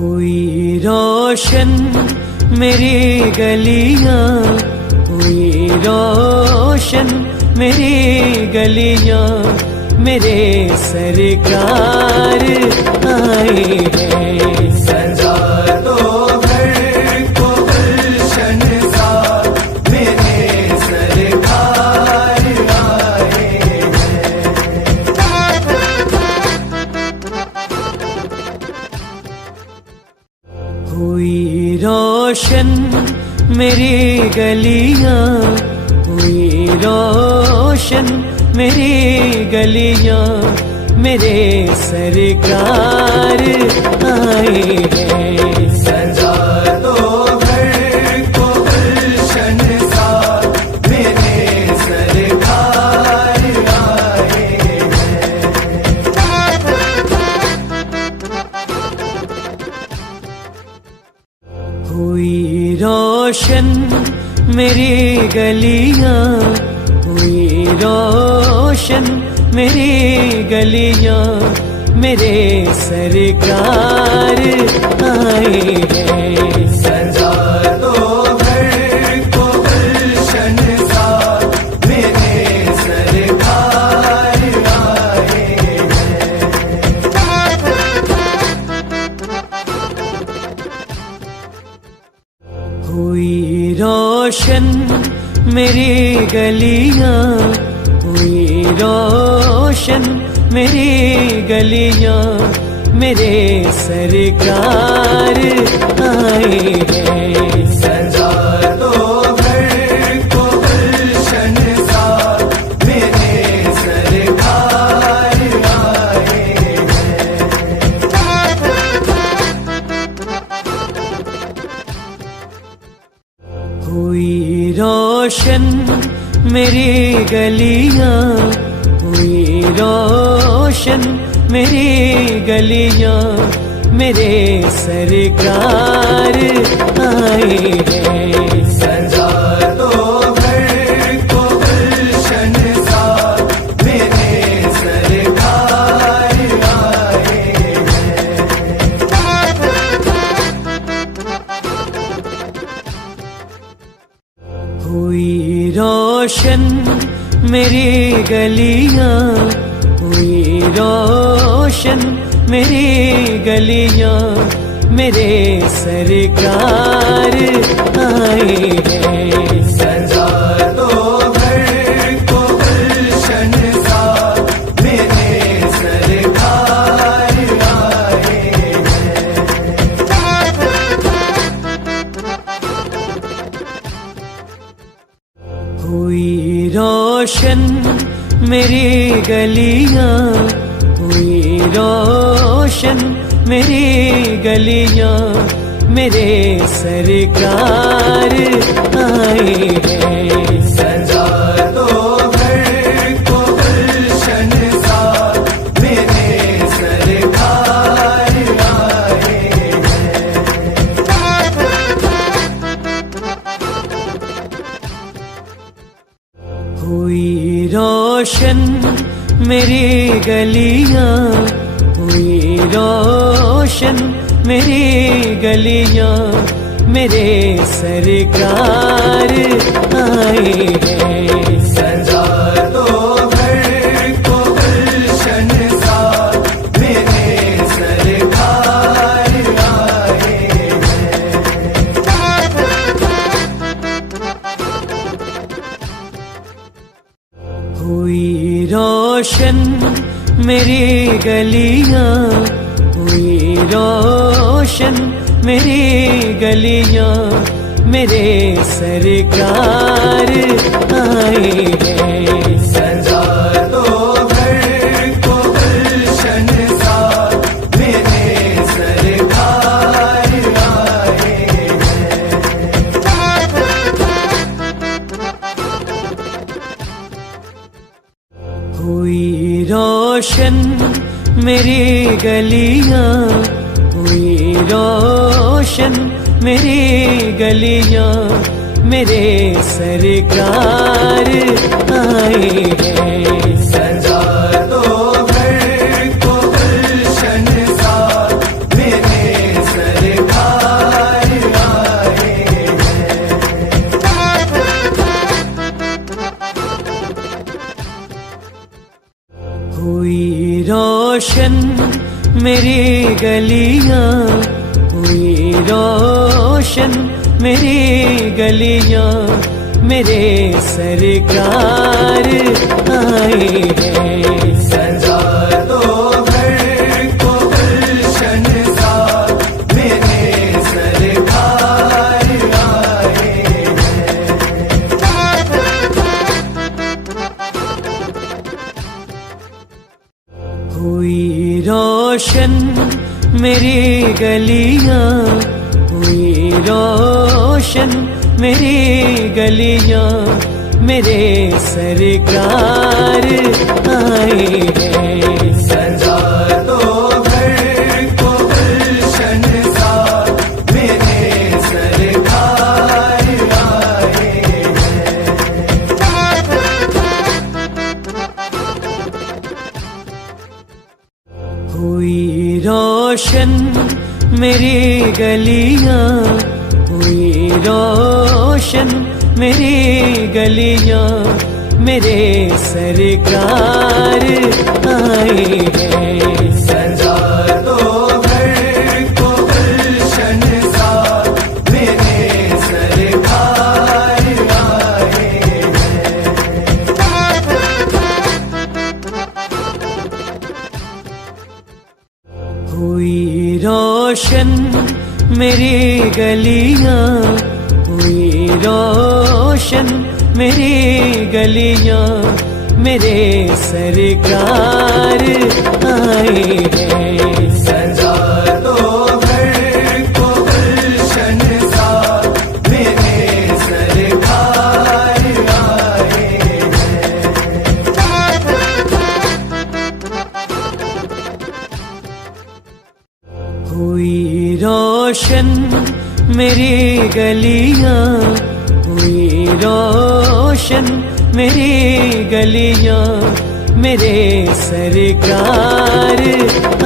हुई रोशन मेरी गलियां, हुई रोशन मेरी गलियां, मेरे सरकार आए हैं। सजा दो घर को गुलशन सा, मेरे सरकार आए हैं। हुई रोशन मेरी गलियां, हुई रोशन मेरी गलियां, मेरे सरकार आए हैं। सजा दो घर को गुलशन सा, मेरे सरकार आए हैं। हुई रोशन मेरी गलियां, हुई रोशन मेरी गलियां, मेरे सरकार आए हैं। सजा दो घर को गुलशन सा, मेरे सरकार आए हैं। हुई रोशन मेरी गलियां, हुई रोशन मेरी गलियां, मेरे सरकार आए हैं। सजा दो घर को गुलशन सा, मेरे सरकार आए हैं। हुई रोशन मेरी गलियां, हुई रोशन मेरी गलियां, मेरे सरकार आए हैं। सजा दो घर को गुलशन सा, मेरे सरकार आए हैं। हुई रोशन मेरी गलियां, हुई रोशन मेरी गलियां, मेरे सरकार आए हैं। सजा दो घर को गुलशन सा, मेरे सरकार आए हैं। हुई रोशन मेरी गलियां, हुई रोशन मेरी गलियां, मेरे सरकार आए हैं। सजा दो घर को गुलशन सा, मेरे सरकार आए हैं। हुई रोशन मेरी गलियां, हुई रोशन मेरी गलियां, मेरे सरकार आए हैं। सजा दो घर को गुलशन सा, मेरे सरकार आए हैं। हुई रोशन मेरी गलियां, हुई रोशन मेरी गलियां, मेरे सरकार आए हैं। सजा दो घर को गुलशन सा, मेरे सरकार आए हैं। हुई रोशन मेरी गलियां, हुई रोशन मेरी गलियां, मेरे सरकार आए हैं। सजा दो घर को गुलशन सा, मेरे रोशन मेरी गलियां, हुई रोशन मेरी गलियां, मेरे सरकार आए हैं। सजा दो घर को गुलशन सा, मेरे सरकार आए हैं। हुई रोशन मेरी गलियां, हुई रोशन मेरी गलियां, मेरे सरकार आए हैं। सजा दो घर को गुलशन सा, मेरे सरकार आए हैं। हुई रोशन मेरी गलियां, हुई रोशन मेरी गलियां, मेरे सरकार आए हैं। सजा दो घर को गुलशन सा, मेरे सरकार आए हैं। हुई रोशन मेरी गलियां, हुई रोशन मेरी गलियां, मेरे सरकार आए हैं। सजा दो घर को गुलशन सा, मेरे सरकार आए हैं। हुई रोशन मेरी गलियां, हुई रोशन मेरी गलियां, मेरे सरकार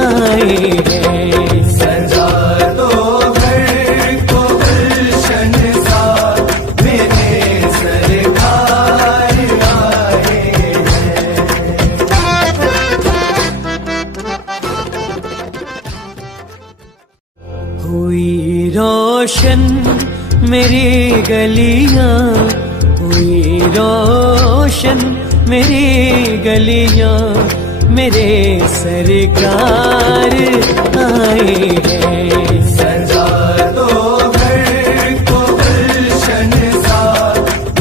आए हैं। सजा दो घर को गुलशन सा, मेरे सरकार आए हैं। हुई रोशन मेरी गलियां, हुई रोशन मेरी गलियां, मेरे सरकार आए हैं। सजा दो घर को गुलशन सा,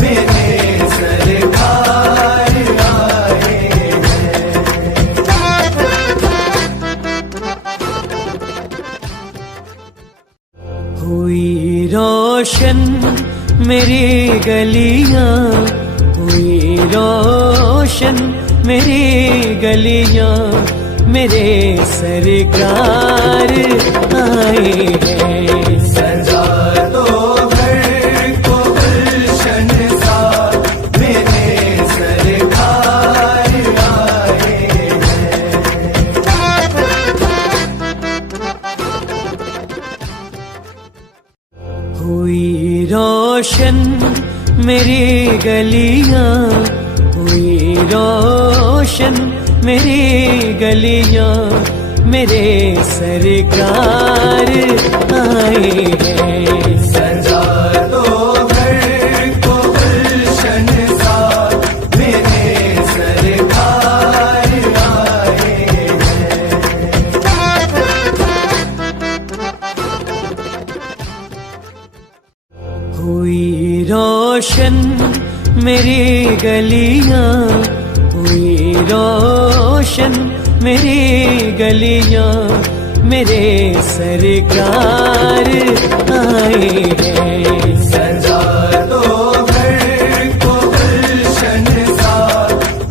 मेरे सरकार आए हैं। हुई रोशन मेरी गलियां, हुई रोशन मेरी गलियां, मेरे सरकार आए हैं। सजा दो घर को गुलशन सा, मेरे सरकार आए हैं। हुई रोशन मेरी गलियां, हुई रोशन मेरी गलियां, मेरे सरकार आए हैं। सजा दो घर को गुलशन सा, मेरे सरकार आए हैं। हुई रोशन मेरी गलियां, हुई रोशन मेरी गलियां, मेरे सरकार आए हैं। सजा दो घर को गुलशन सा,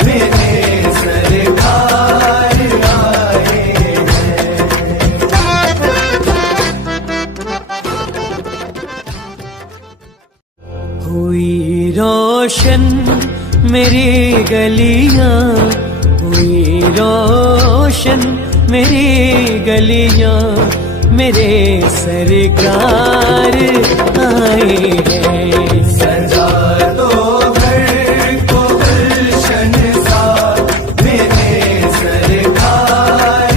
मेरे सरकार आए हैं। हुई रोशन मेरी गलियां, हुई रोशन मेरी गलियां, मेरे सरकार आए हैं। सजा दो घर को गुलशन सा, मेरे सरकार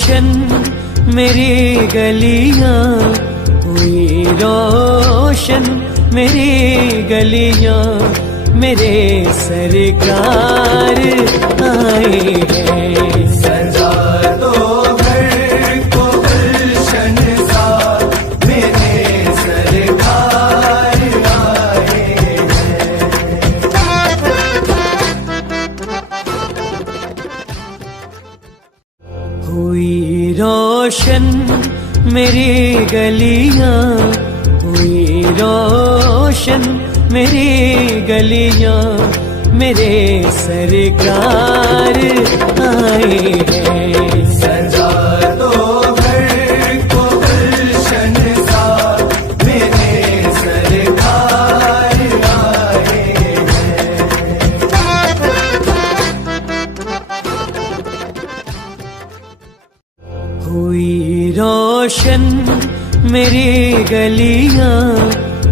रोशन मेरी गलियां, हुई रोशन मेरी गलियां, मेरे सरकार आए हैं। सजा दो घर को गुलशन सा, मेरे सरकार आए हैं। हुई रोशन मेरी गलियां, हुई रोशन मेरी गलियां, मेरे सरकार आए हैं। सजा दो घर को गुलशन सा, मेरे सरकार आए हैं। हुई रोशन मेरी गलियां,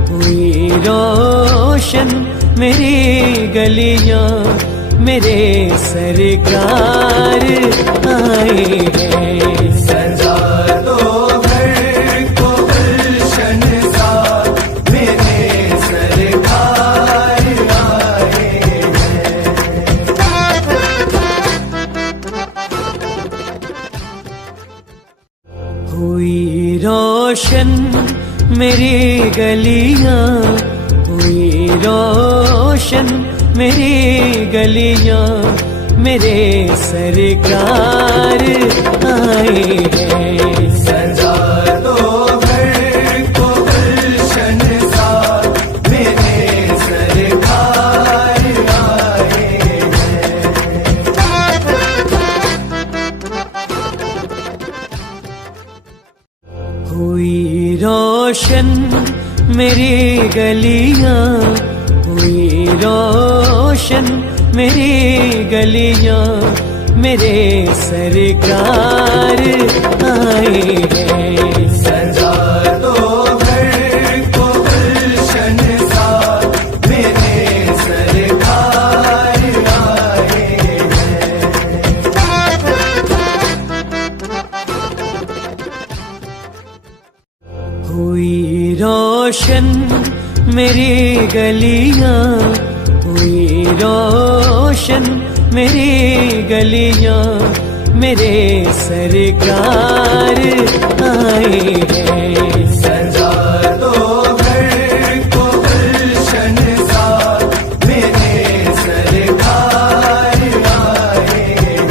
हुई रोशन मेरी गलियां, मेरे सरकार आए हैं। सजा दो घर को गुलशन सा, मेरे सरकार आए हैं। हुई रोशन मेरी गलियां, हुई रोशन मेरी गलियां, मेरे सरकार आए हैं। सजा दो घर को गुलशन सा, मेरे सरकार आए हैं। हुई रोशन मेरी गलियां, हुई रोशन मेरी गलियां, मेरे सरकार आए हैं। सजा दो घर को गुलशन सा, मेरे सरकार आए हैं। हुई रोशन मेरी गलियां, हुई रोशन मेरी गलियां, मेरे सरकार आए हैं। सजा दो घर को गुलशन सा, मेरे सरकार आए हैं।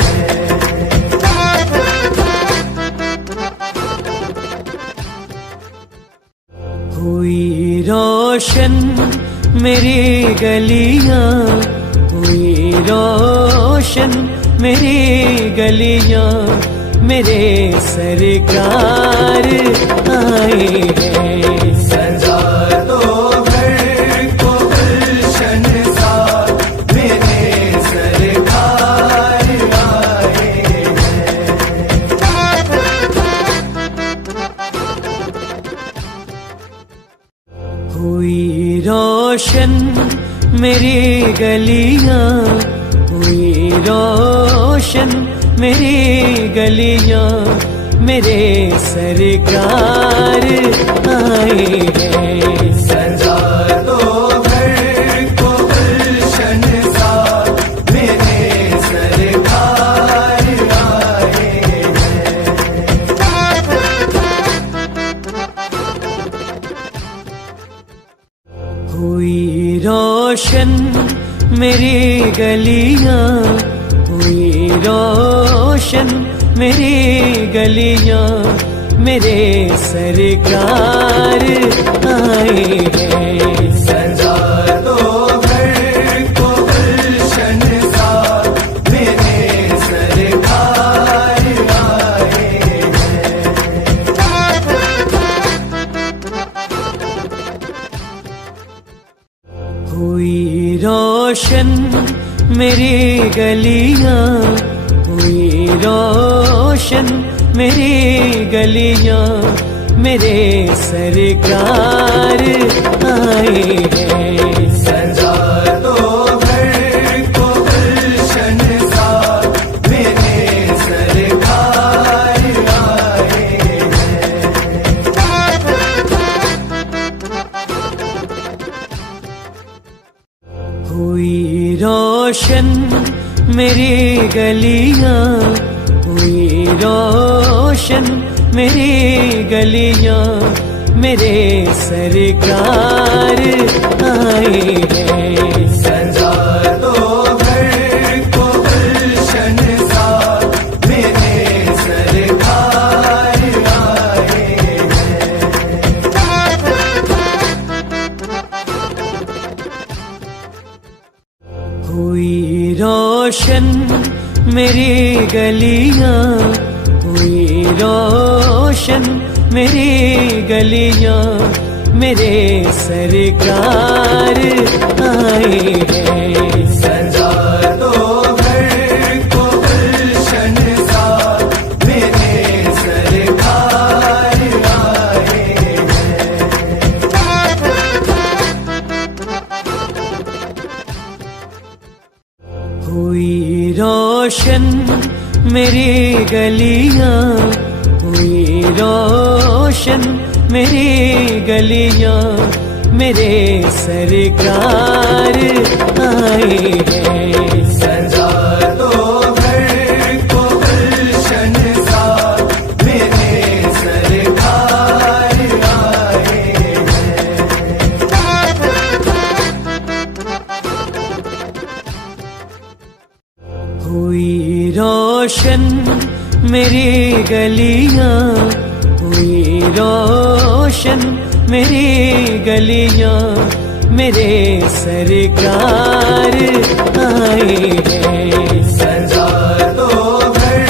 हुई रोशन मेरी गलियां, हुई रोशन मेरी गलियां, मेरे सरकार आए हैं। सजा दो घर को गुलशन सा, मेरे सरकार आए हैं। हुई रोशन मेरी गलियां, हुई रोशन मेरी गलियां, मेरे सरकार आए हैं। सजा दो घर को गुलशन सा, मेरे सरकार आए हैं। हुई रोशन मेरी गलियां, हुई रोशन मेरी गलियां, मेरे सरकार आए हैं। सजा दो घर को गुलशन सा, मेरे सरकार आए हैं। हुई रोशन मेरी गलियां, हुई रोशन मेरी गलियां, मेरे सरकार आए हैं। सजा दो घर को गुलशन सा, मेरे सरकार हुई रोशन मेरी गलियां, हुई रोशन मेरी गलियां, मेरे सरकार आए हैं। सजा दो घर को गुलशन सा, मेरे सरकार आए हैं। हुई रोशन मेरी गलियां, हुई रोशन मेरी गलियां, मेरे सरकार आए हैं। सजा दो घर को गुलशन सा, मेरे सरकार आए हैं। हुई रोशन मेरी गलियां, हुई रोशन मेरी गलियां, मेरे सरकार आए हैं। सजा दो घर को गुलशन सा, मेरे सरकार आए हैं। हुई रोशन मेरी गलियां, हुई रोशन मेरी गलियां, मेरे सरकार आए हैं। सजा दो घर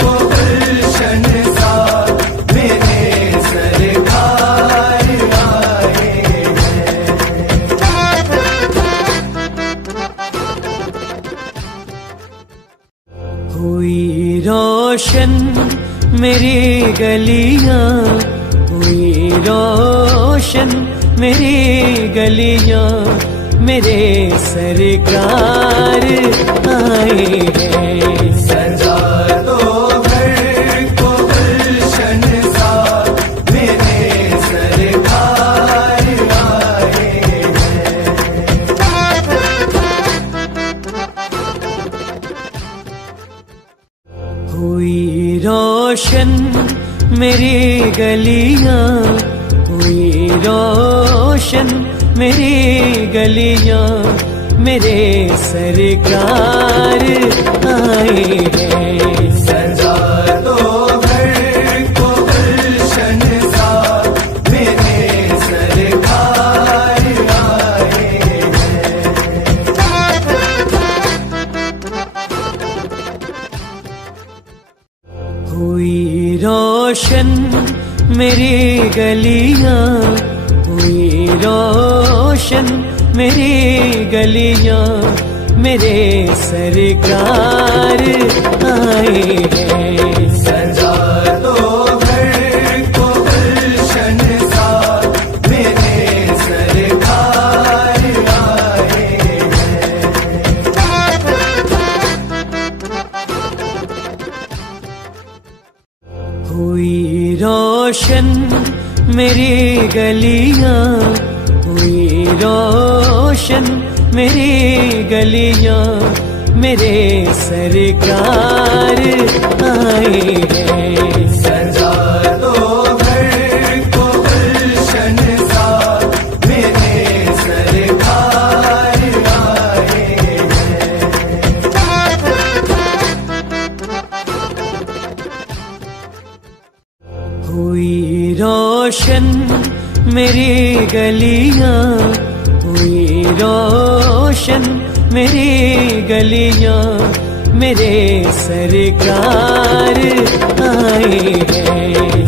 को गुलशन सा, मेरे सरकार आए हैं। हुई रोशन मेरी गलियां, हुई रोशन मेरी गलियां, मेरे सरकार आए हैं। सजा दो घर को गुलशन सा, मेरे सरकार आए हैं। हुई रोशन मेरी गलियां, हुई रोशन मेरी गलियां, मेरे सरकार आए हैं। सजा दो घर को गुलशन सा, मेरे सरकार आए हैं। हुई रोशन मेरी गलियां, हुई रोशन मेरी गलियां, मेरे सरकार आए हैं। सजा दो घर को गुलशन सा, मेरे सरकार आए हैं। हुई रोशन मेरी गलियां, हुई रोशन मेरी गलियां, मेरे सरकार आए हैं। सजा दो घर को गुलशन सा, मेरे सरकार आए हैं। हुई रोशन मेरी गलियां, हुई रोशन मेरी गलियां, मेरे सरकार आए हैं।